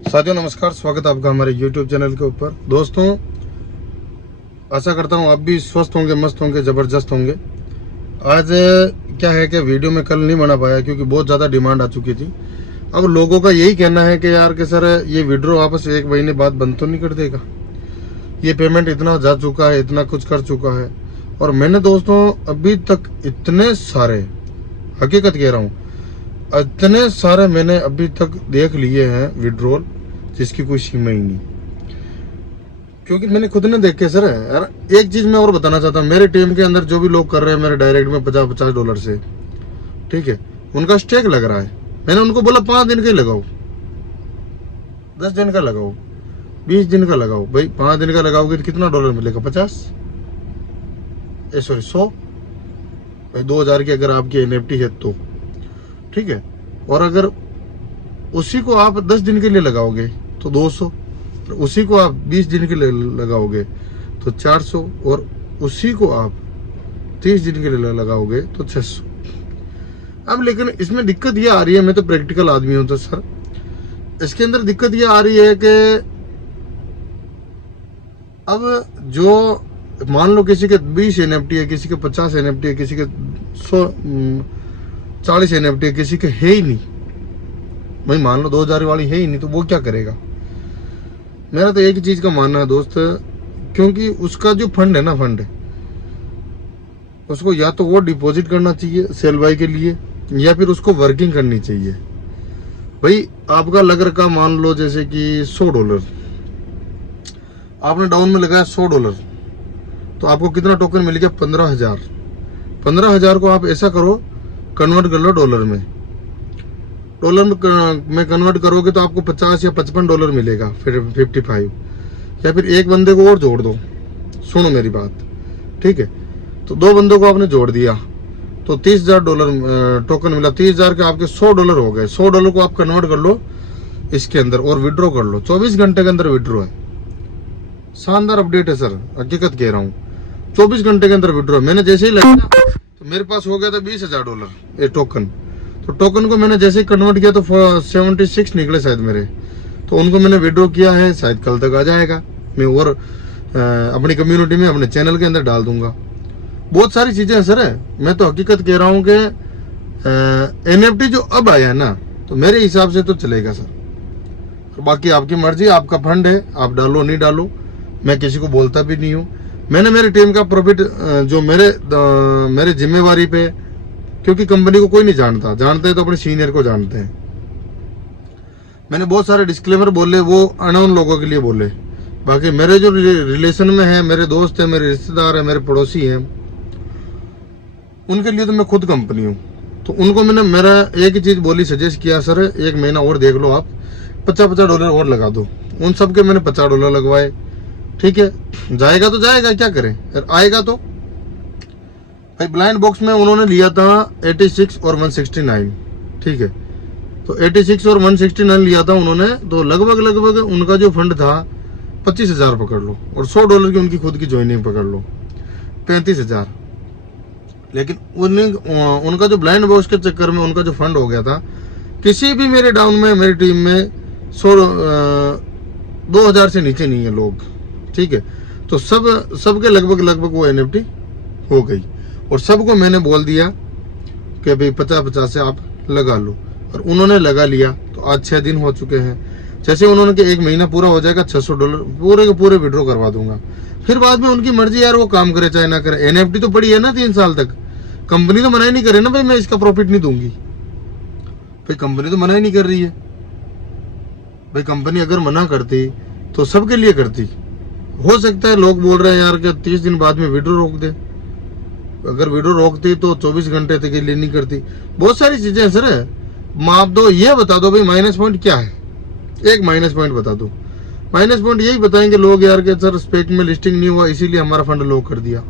साथियों नमस्कार, स्वागत है आपका हमारे YouTube चैनल के ऊपर। दोस्तों आशा करता हूँ आप भी स्वस्थ होंगे, मस्त होंगे, ज़बरदस्त होंगे। आज क्या है कि वीडियो में कल नहीं बना पाया क्योंकि बहुत ज़्यादा डिमांड आ चुकी थी। अब लोगों का यही कहना है कि यार कि सर ये विड्रॉ वापस 1 महीने बाद बंद तो नहीं कर देगा, ये पेमेंट इतना जा चुका है, इतना कुछ कर चुका है। और मैंने दोस्तों अभी तक इतने सारे, हकीकत कह रहा हूँ, इतने सारे मैंने अभी तक देख लिए हैं विड्रॉल जिसकी कोई सीमा ही नहीं, क्योंकि मैंने खुद ने देखे। सर यार एक चीज मैं और बताना चाहता हूँ, मेरे टीम के अंदर जो भी लोग कर रहे हैं मेरे डायरेक्ट में $50 से, ठीक है, उनका स्टेक लग रहा है। मैंने उनको बोला 5 दिन के लगाओ, 10 दिन का लगाओ, 20 दिन का लगाओ। भाई 5 दिन का लगाओगे तो कितना डॉलर मिलेगा? 100 भाई 2000 की अगर आपकी NFT है तो ठीक है। और अगर उसी को आप 10 दिन के लिए लगाओगे तो 200, उसी को आप 20 दिन के लिए लगाओगे तो 400, और उसी को आप 30 दिन के लिए लगाओगे तो 600। अब लेकिन इसमें दिक्कत ये आ रही है, मैं तो प्रैक्टिकल आदमी हूं तो सर इसके अंदर दिक्कत ये आ रही है कि अब जो मान लो किसी के 20 NFT है, किसी के 50 NFT है, किसी के 40 NFT है, किसी के है ही नहीं। भाई मान लो 2000 वाली है ही नहीं तो वो क्या करेगा? मेरा तो एक ही चीज का मानना है दोस्त, क्योंकि उसका जो फंड है ना, फंड उसको या तो वो डिपॉजिट करना चाहिए सेल बाय के लिए, या फिर उसको वर्किंग करनी चाहिए। भाई आपका लग रखा मान लो जैसे कि $100 आपने डाउन में लगाया, $100 तो आपको कितना टोकन मिल गया? 15,000। 15,000 को आप ऐसा करो, कन्वर्ट कर लो डॉलर में। डॉलर में कन्वर्ट करोगे तो आपको 50 या $55 मिलेगा, फिर 55। या फिर एक बंदे को और जोड़ दो, सुनो मेरी बात, ठीक है। तो 2 बंदों को आपने जोड़ दिया तो $30,000 टोकन मिला। 30,000 के आपके $100 हो गए। $100 को आप कन्वर्ट कर लो इसके अंदर और विड्रॉ कर लो। 24 घंटे के अंदर विड्रॉ है। शानदार अपडेट है सर, हकीकत कह रहा हूँ। 24 घंटे के अंदर विड्रॉ। मैंने जैसे ही लगाया तो मेरे पास हो गया था $20,000 ये टोकन। तो टोकन को मैंने जैसे ही कन्वर्ट किया तो 76 निकले शायद मेरे, तो उनको मैंने विड्रॉ किया है। शायद कल तक आ जाएगा, मैं और अपनी कम्युनिटी में, अपने चैनल के अंदर डाल दूंगा। बहुत सारी चीजें हैं सर। मैं तो हकीकत कह रहा हूँ कि NFT जो अब आया है ना, तो मेरे हिसाब से तो चलेगा सर। बाकी आपकी मर्जी, आपका फंड है, आप डालो नहीं डालो, मैं किसी को बोलता भी नहीं हूँ। मैंने मेरी टीम का प्रॉफिट जो मेरे जिम्मेवारी पे, क्योंकि कंपनी को कोई नहीं जानता, जानते हैं तो अपने सीनियर को जानते हैं। मैंने बहुत सारे डिस्क्लेमर बोले, वो अननोन लोगों के लिए बोले। बाकी मेरे जो रिलेशन में है, मेरे दोस्त हैं, मेरे रिश्तेदार हैं, मेरे पड़ोसी हैं, उनके लिए तो मैं खुद कंपनी हूँ। तो उनको मैंने मेरा एक ही चीज बोली, सजेस्ट किया, सर 1 महीना और देख लो, आप $50 और लगा दो। उन सबके मैंने $50 लगवाए, ठीक है। जाएगा तो जाएगा, क्या करें, आएगा तो। भाई ब्लाइंड बॉक्स में उन्होंने लिया था 86 और 169, ठीक है। तो 86 और 169 लिया था उन्होंने, तो लगभग उनका जो फंड था 25,000 पकड़ लो, और $100 की उनकी खुद की ज्वाइनिंग पकड़ लो, 35,000। लेकिन उनका जो ब्लाइंड बॉक्स के चक्कर में उनका जो फंड हो गया था, किसी भी मेरे डाउन में, मेरी टीम में 2000 से नीचे नहीं है लोग, ठीक है। तो सबके लगभग वो NFT हो गई, और सबको मैंने बोल दिया कि भाई 50-50 से आप लगा लो, और उन्होंने लगा लिया। तो आज 6 दिन हो चुके हैं। जैसे उन्होंने कि 1 महीना पूरा हो जाएगा, $600 पूरे के पूरे विड्रॉ करवा दूंगा। फिर बाद में उनकी मर्जी यार, वो काम करे चाहे ना करे। NFT तो पड़ी है ना 3 साल तक, कंपनी तो मना ही नहीं करे ना भाई मैं इसका प्रॉफिट नहीं दूंगी। भाई कंपनी तो मना ही नहीं कर रही है। भाई कंपनी अगर मना करती तो सबके लिए करती। हो सकता है लोग बोल रहे हैं यार कि 30 दिन बाद में विड्रॉ रोक दे। अगर वीडियो रोकती तो 24 घंटे तक के लिए नहीं करती। बहुत सारी चीजें हैं सर। माप दो, ये बता दो भाई माइनस पॉइंट क्या है, एक माइनस पॉइंट बता दो। माइनस पॉइंट यही बताएंगे लोग यार कि सर स्पेक में लिस्टिंग नहीं हुआ इसीलिए हमारा फंड लॉक कर दिया।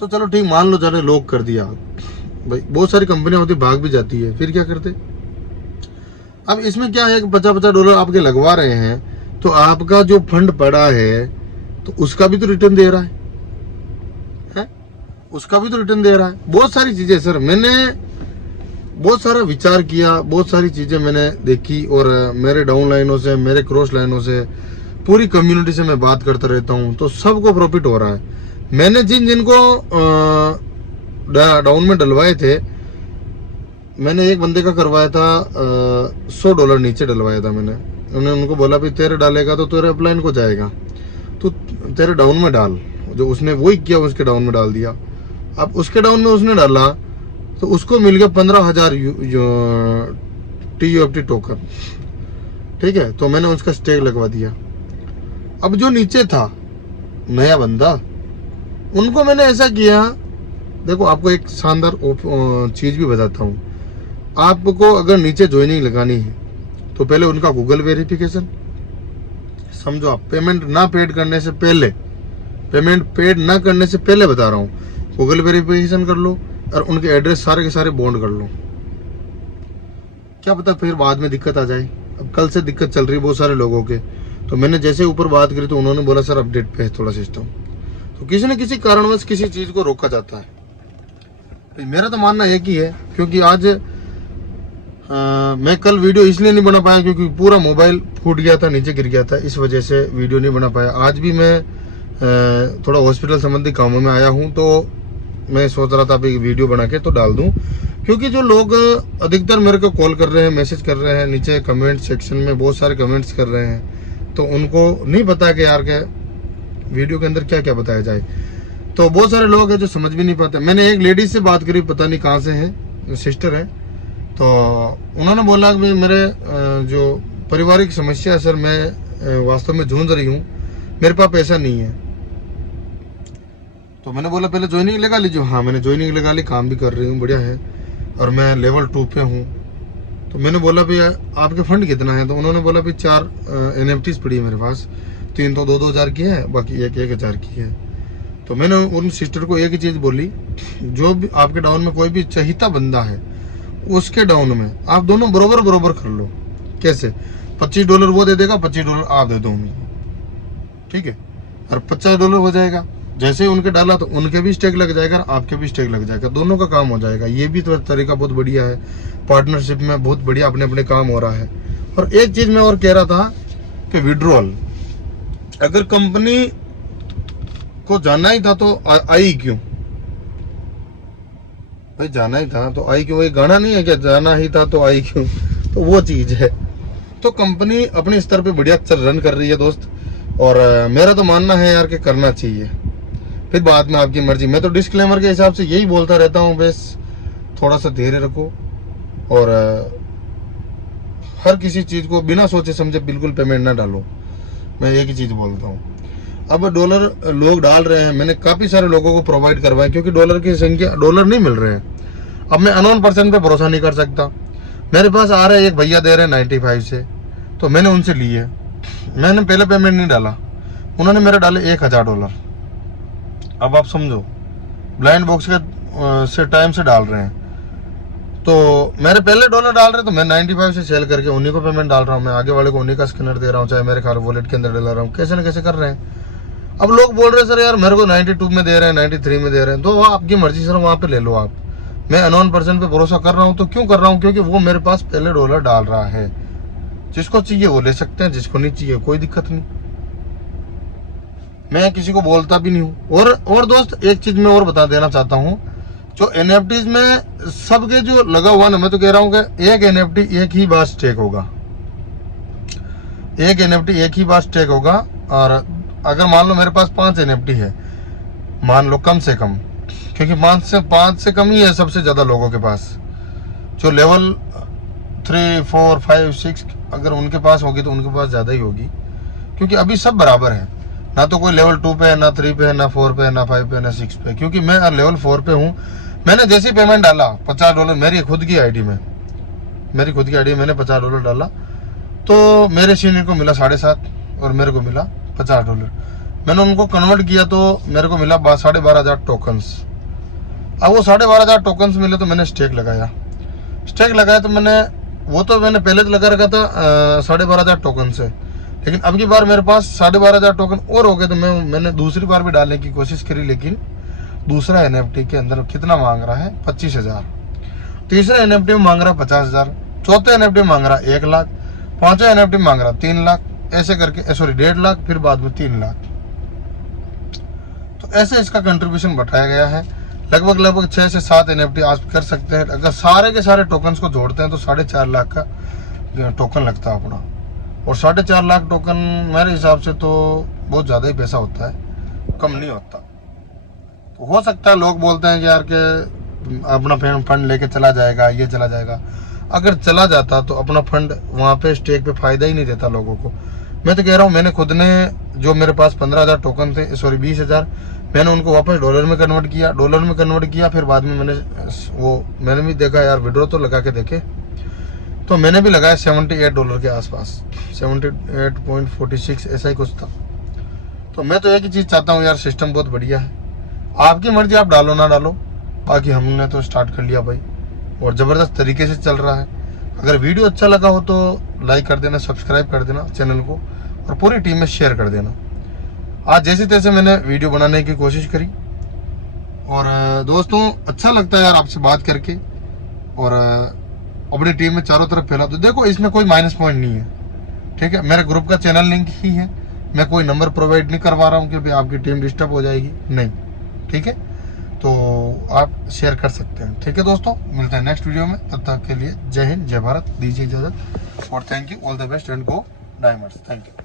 तो चलो ठीक, मान लो चले लॉक कर दिया, भाई बहुत सारी कंपनियां होती भाग भी जाती है, फिर क्या करते। अब इसमें क्या है कि $50 आपके लगवा रहे हैं, तो आपका जो फंड पड़ा है तो उसका भी तो रिटर्न दे रहा है, उसका भी तो रिटर्न दे रहा है। बहुत सारी चीजें सर। मैंने बहुत सारा विचार किया, बहुत सारी चीजें मैंने देखी, और मेरे डाउन लाइनों से, मेरे क्रॉस लाइनों से, पूरी कम्युनिटी से मैं बात करता रहता हूँ, तो सबको प्रॉफिट हो रहा है। मैंने जिनको डाउन में डलवाए थे, मैंने एक बंदे का करवाया था $100 नीचे डलवाया था मैंने। उनको बोला भी तेरे डालेगा तो तेरे अपलाइन को जाएगा, तो तेरे डाउन में डाल। जो उसने वही किया, उसके डाउन में डाल दिया। अब उसके डाउन में उसने डाला तो उसको मिल गया 15,000 TUFT टोकन, ठीक है। तो मैंने उसका स्टेक लगवा दिया। अब जो नीचे था नया बंदा, उनको मैंने ऐसा किया, देखो आपको एक शानदार चीज भी बताता हूँ। आपको अगर नीचे ज्वाइनिंग लगानी है तो पहले उनका गूगल वेरिफिकेशन, समझो आप पेमेंट ना पेड करने से पहले, पेमेंट पेड ना करने से पहले बता रहा हूँ, गूगल वेरिफिकेशन कर लो और उनके एड्रेस सारे के सारे बॉन्ड कर लो। क्या पता फिर बाद में दिक्कत आ जाए। अब कल से दिक्कत चल रही है बहुत सारे लोगों के। तो मैंने जैसे ऊपर बात करी तो उन्होंने बोला सर अपडेट पे है थोड़ा सिस्टम। तो किसी न किसी कारणवश किसी चीज को रोका जाता है। तो मेरा तो मानना एक ही है, क्योंकि आज मैं कल वीडियो इसलिए नहीं बना पाया क्योंकि पूरा मोबाइल फूट गया था, नीचे गिर गया था, इस वजह से वीडियो नहीं बना पाया। आज भी मैं थोड़ा हॉस्पिटल संबंधी कामों में आया हूँ, तो मैं सोच रहा था अभी वीडियो बना के तो डाल दूं, क्योंकि जो लोग अधिकतर मेरे को कॉल कर रहे हैं, मैसेज कर रहे हैं, नीचे कमेंट सेक्शन में बहुत सारे कमेंट्स कर रहे हैं, तो उनको नहीं पता कि यार क्या वीडियो के अंदर क्या क्या बताया जाए। तो बहुत सारे लोग हैं जो समझ भी नहीं पाते। मैंने एक लेडीज से बात करी, पता नहीं कहाँ से है, सिस्टर है, तो उन्होंने बोला कि मेरे जो पारिवारिक समस्या है सर, मैं वास्तव में जूझ रही हूँ, मेरे पास पैसा नहीं है। तो मैंने बोला पहले ज्वाइनिंग लगा लीजिए। हाँ, मैंने ज्वाइनिंग लगा ली, काम भी कर रही हूँ, बढ़िया है, और मैं लेवल 2 पे हूँ। तो मैंने बोला भैया आपके फंड कितना है? तो उन्होंने बोला भाई 4 NFTs पड़ी है मेरे पास, 3 तो 2,000 की है, बाकी 1,000 की है। तो मैंने उन सिस्टर को एक ही चीज बोली, जो भी आपके डाउन में कोई भी चहीता बंदा है, उसके डाउन में आप दोनों बरोबर बरोबर कर लो। कैसे? $25 वो दे देगा, $25 आप दे दो उनको, ठीक है, और $50 हो जाएगा। जैसे उनके डाला तो उनके भी स्टेक लग जाएगा और आपके भी स्टेक लग जाएगा, दोनों का काम हो जाएगा। ये भी तो तरीका बहुत बढ़िया है, पार्टनरशिप में बहुत बढ़िया अपने अपने काम हो रहा है। और एक चीज मैं और कह रहा था कि विड्रॉल, अगर कंपनी को जाना ही था तो आई क्यों भाई? जाना ही था तो आई क्यों? ये गाना नहीं है क्या, जाना ही था तो आई क्यों? तो वो चीज है। तो कंपनी अपने स्तर पे बढ़िया रन कर रही है दोस्त, और मेरा तो मानना है यार कि करना चाहिए। फिर बाद में आपकी मर्जी। मैं तो डिस्क्लेमर के हिसाब से यही बोलता रहता हूँ, बस थोड़ा सा धैर्य रखो, और हर किसी चीज को बिना सोचे समझे बिल्कुल पेमेंट ना डालो। मैं एक ही चीज बोलता हूँ। अब डॉलर लोग डाल रहे हैं, मैंने काफी सारे लोगों को प्रोवाइड करवाए, क्योंकि डॉलर की संख्या, डॉलर नहीं मिल रहे हैं। अब मैं अननोन पर्सन पे भरोसा नहीं कर सकता। मेरे पास आ रहे एक भैया दे रहे हैं 95 से, तो मैंने उनसे लिए। मैंने पहले पेमेंट नहीं डाला, उन्होंने मेरे डाले $1,000। अब आप समझो, ब्लाइंड बॉक्स के से टाइम से डाल रहे हैं। तो मेरे पहले डॉलर डाल रहे, तो मैं 95 से सेल करके उन्हीं को पेमेंट डाल रहा हूँ। मैं आगे वाले को उन्हीं का स्कैनर दे रहा हूँ, चाहे मेरे ख्याल वॉलेट के अंदर डला रहा हूँ, कैसे ना कैसे कर रहे हैं। अब लोग बोल रहे हैं सर यार मेरे को 92 में दे रहे हैं, 93 में दे रहे हैं, तो आपकी मर्जी सर, वहां पे ले लो आप। मैं अननोन पर्सन पे भरोसा कर रहा हूँ, तो क्यों कर रहा हूँ? क्योंकि वो मेरे पास पहले डॉलर डाल रहा है। जिसको चाहिए वो ले सकते हैं, जिसको नहीं चाहिए कोई दिक्कत नहीं। मैं किसी को बोलता भी नहीं हूँ। और दोस्त एक चीज मैं और बता देना चाहता हूँ, जो NFTs में सबके जो लगा हुआ ना, मैं तो कह रहा हूँ कि एक NFT एक ही बार स्टेक होगा, एक NFT एक ही बार स्टेक होगा। और अगर मान लो मेरे पास 5 NFT है, मान लो कम से कम, क्योंकि 5 से कम ही है सबसे ज्यादा लोगों के पास। जो लेवल 3, 4, 5, 6 अगर उनके पास होगी तो उनके पास ज्यादा ही होगी, क्योंकि अभी सब बराबर है। ना तो कोई लेवल 2 पे है, ना 3 पे है, ना 4 पे है, ना 5 पे है, ना 6 पे। क्योंकि मैं लेवल 4 पे हूँ। मैंने जैसे ही पेमेंट डाला $50, मेरी खुद की आईडी में, मैंने $50 डाला, तो मेरे सीनियर को मिला 7.5 और मेरे को मिला $50। मैंने उनको कन्वर्ट किया तो मेरे को मिला 12,500 टोकन्स। अब वो 12,500 टोकन्स मिले तो मैंने स्टेक लगाया तो मैंने पहले तो लगा रखा था 12,500 टोकन से, लेकिन अब की बार मेरे पास 12,500 टोकन और हो गए, तो मैंने दूसरी बार भी डालने की कोशिश करी, लेकिन दूसरा NFT के अंदर कितना मांग रहा है? 25,000। तीसरे एनएफटी में मांग रहा 50,000, चौथे एनएफटी में मांग रहा 1 लाख, पांचवें एनएफटी में मांग रहा 3 लाख, ऐसे करके सॉरी 1.5 लाख, फिर बाद में 3 लाख। तो ऐसे इसका कंट्रीब्यूशन बढ़ाया गया है। लगभग 6 से 7 एनएफटी आप कर सकते हैं। अगर सारे के सारे टोकन्स को जोड़ते हैं तो 4.5 लाख का टोकन लगता है अपना, और 4.5 लाख टोकन मेरे हिसाब से तो बहुत ज़्यादा ही पैसा होता है, कम नहीं होता। तो हो सकता है लोग बोलते हैं कि यार के अपना फंड लेके चला जाएगा, ये चला जाएगा। अगर चला जाता तो अपना फंड वहाँ पे स्टेक पे फायदा ही नहीं देता लोगों को। मैं तो कह रहा हूँ, मैंने खुद ने जो मेरे पास 15,000 टोकन थे, सॉरी 20,000, मैंने उनको वापस डॉलर में कन्वर्ट किया। फिर बाद में मैंने भी देखा यार विड्रॉ तो लगा के देखे, तो मैंने भी लगाया $78 के आसपास, 78.46 ऐसा ही कुछ था। तो मैं तो एक ही चीज़ चाहता हूँ यार, सिस्टम बहुत बढ़िया है। आपकी मर्जी, आप डालो ना डालो, बाकी हमने तो स्टार्ट कर लिया भाई, और ज़बरदस्त तरीके से चल रहा है। अगर वीडियो अच्छा लगा हो तो लाइक कर देना, सब्सक्राइब कर देना चैनल को, और पूरी टीम में शेयर कर देना। आज जैसे तैसे मैंने वीडियो बनाने की कोशिश करी, और दोस्तों अच्छा लगता है यार आपसे बात करके, और अपनी टीम में चारों तरफ फैला। तो देखो इसमें कोई माइनस पॉइंट नहीं है, ठीक है। मेरे ग्रुप का चैनल लिंक ही है, मैं कोई नंबर प्रोवाइड नहीं करवा रहा हूँ कि भाई आपकी टीम डिस्टर्ब हो जाएगी, नहीं, ठीक है। तो आप शेयर कर सकते हैं, ठीक है दोस्तों। मिलते हैं नेक्स्ट वीडियो में, तब तक के लिए जय हिंद, जय भारत, दीजिए इजाजत, और thank you, all the best and go diamonds, thank you.